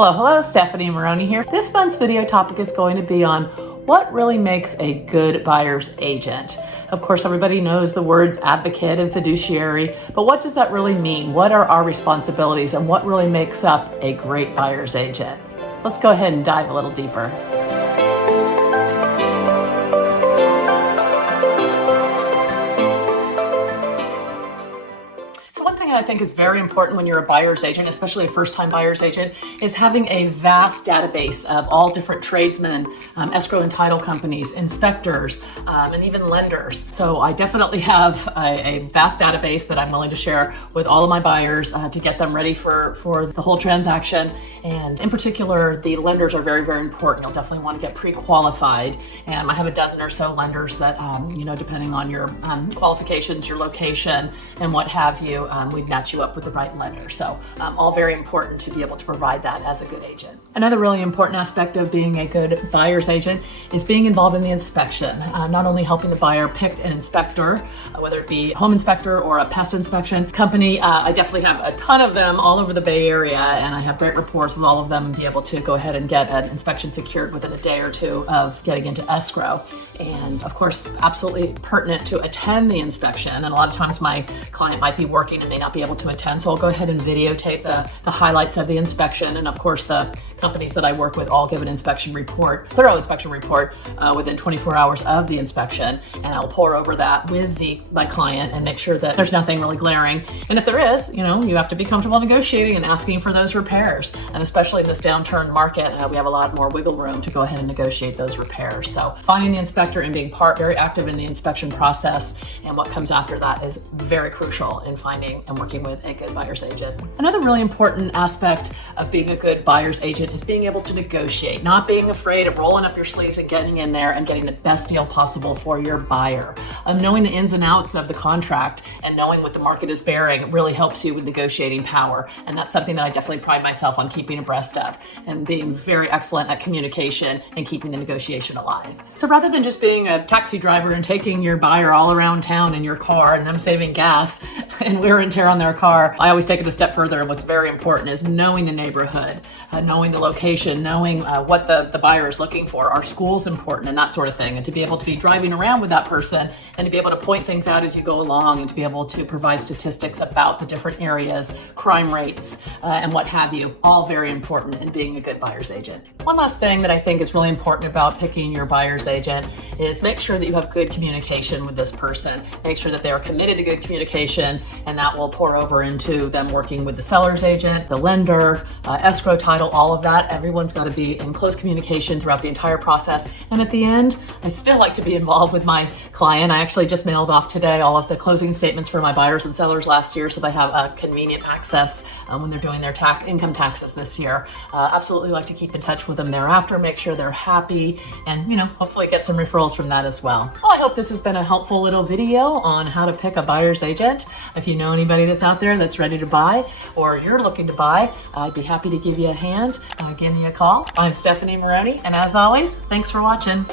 Hello, Stephanie Marrone here. This month's video topic is going to be on what really makes a good buyer's agent. Of course, everybody knows the words advocate and fiduciary, but what does that really mean? What are our responsibilities and what really makes up a great buyer's agent? Let's go ahead and dive a little deeper. I think is very important when you're a buyer's agent, especially a first-time buyer's agent, is having a vast database of all different tradesmen, escrow and title companies, inspectors, and even lenders. So I definitely have a vast database that I'm willing to share with all of my buyers to get them ready for the whole transaction. And in particular, the lenders are very, very important. You'll definitely want to get pre-qualified. And I have a dozen or so lenders that, depending on your qualifications, your location, and what have you, we'd match you up with the right lender. So all very important to be able to provide that as a good agent. Another really important aspect of being a good buyer's agent is being involved in the inspection, not only helping the buyer pick an inspector, whether it be a home inspector or a pest inspection company. I definitely have a ton of them all over the Bay Area, and I have great rapports with all of them and be able to go ahead and get an inspection secured within a day or two of getting into escrow. And of course, absolutely pertinent to attend the inspection. And a lot of times my client might be working and may not be able to attend, so I'll go ahead and videotape the highlights of the inspection. And of course, the companies that I work with all give an inspection report, thorough inspection report, within 24 hours of the inspection. And I'll pour over that with my client and make sure that there's nothing really glaring. And if there is, you have to be comfortable negotiating and asking for those repairs. And especially in this downturn market, we have a lot more wiggle room to go ahead and negotiate those repairs. So finding the inspector and being very active in the inspection process and what comes after that is very crucial in finding and working with a good buyer's agent. Another really important aspect of being a good buyer's agent is being able to negotiate, not being afraid of rolling up your sleeves and getting in there and getting the best deal possible for your buyer. Knowing the ins and outs of the contract and knowing what the market is bearing really helps you with negotiating power. And that's something that I definitely pride myself on keeping abreast of and being very excellent at communication and keeping the negotiation alive. So rather than just being a taxi driver and taking your buyer all around town in your car and them saving gas and wear and tear on their car, I always take it a step further. And what's very important is knowing the neighborhood, knowing the location, knowing what the buyer is looking for. Are schools important and that sort of thing? And to be able to be driving around with that person and to be able to point things out as you go along and to be able to provide statistics about the different areas, crime rates, and what have you, all very important in being a good buyer's agent. One last thing that I think is really important about picking your buyer's agent is make sure that you have good communication with this person. Make sure that they are committed to good communication, and that will pour over into them working with the seller's agent, the lender, escrow, title, all of that. Everyone's got to be in close communication throughout the entire process. And at the end, I still like to be involved with my client. I actually just mailed off today all of the closing statements for my buyers and sellers last year, so they have convenient access when they're doing their income taxes this year. Absolutely like to keep in touch with them thereafter, make sure they're happy, and hopefully get some referrals from that as well. Well, I hope this has been a helpful little video on how to pick a buyer's agent. If you know anybody that's out there that's ready to buy or you're looking to buy, I'd be happy to give you a hand. Give me a call. I'm Stephanie Marrone, and as always, thanks for watching.